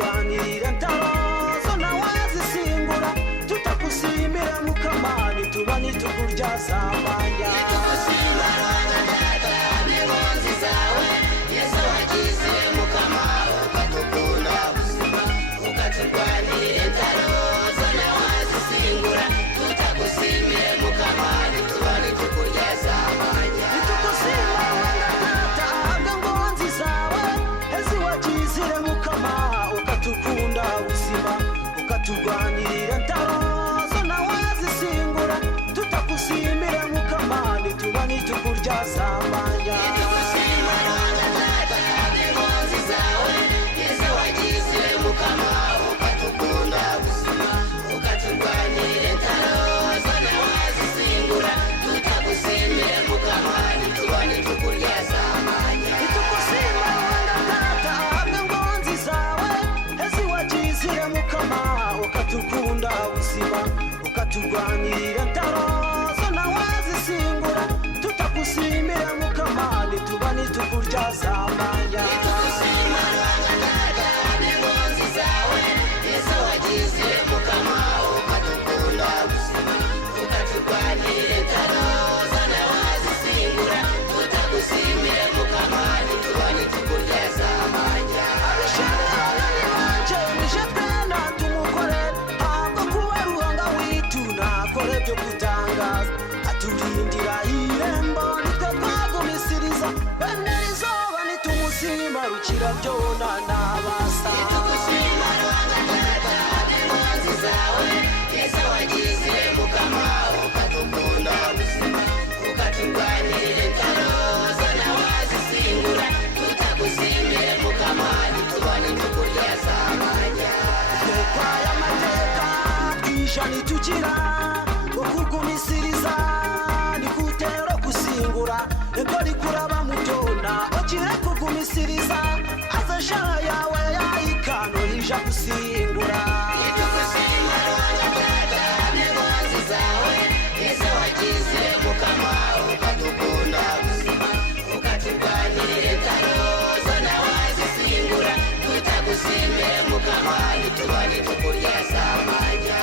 ukaturwanirira ntarozo nawazisingura tutakusimira mukamani tuba nitukurya zamanya turwanirira ntarozo nawazisingura tutakusimira mukamani tuba nitukurya zamanya tukunda ubuzima ukaturwanirira ntarozo nawazisingura tutakusimira mukamani tuba nitukurya zamanya byo kutangaza aturindira irembo nitwe twagumisiriza bene izoba nitumusima rukira byona nabasa tugushima rwanda n'inkonzi zawe yesu wagize mukama ukatukunda ubuzima ukaturwanirira ntarozo nawazisingura tutagusimire mukama nitubane tukurya zamanya twekwa y'amateka twishani tukira ukugumisiriza nikutero kusingura ego rikuraba mutona okire kugumisiriza azashara yawe yayikano yija kusingura itukusima rwanda n'inkonzi zawe yesu wagize mukama ukatukunda ubuzima ukaturwanirira ntarozo nawazisingura tutagusimire mukama nitubane tukurya zamanya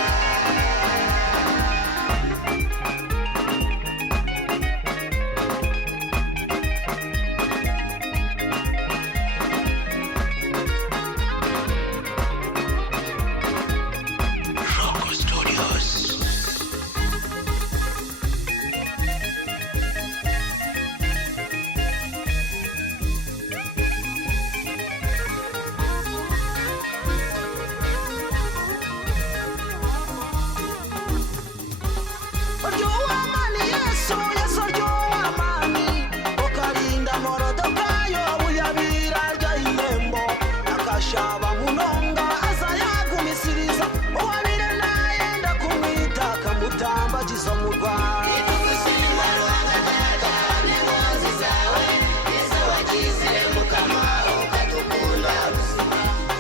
shaba munonga aza yagumisiriza uwabire nayenda kumwitaka mutambagiza mu Rwanda itugushima rwanda n'inkonzi zawe yesu wagize mukama ukatukunda ubuzima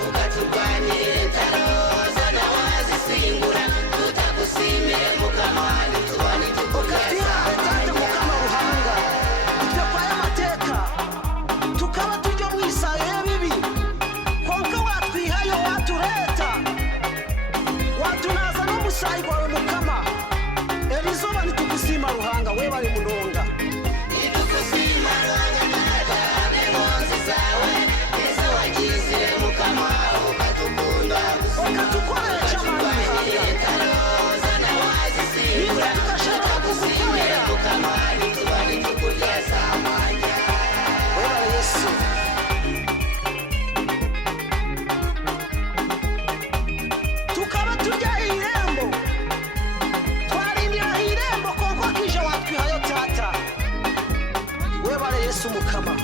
ukaturwanirira ntarozo nawazisingura tutagusimire mukama nitubane tukurya mukama ruhanga twe kwa y'amateka tukaba tujya mu isayo y'abibi watunaza n'umusayi gwawe mukama elizoba nitukusima ruhanga we bari munonga itukusima ruhanga n'inkonzi zawe yesu wagize mukama ukatukunda ukatukoresha amahanga ntarozo nawazisingura tutagusimira mukama nitubane tukurya zamanya we bari yesu yesu mukama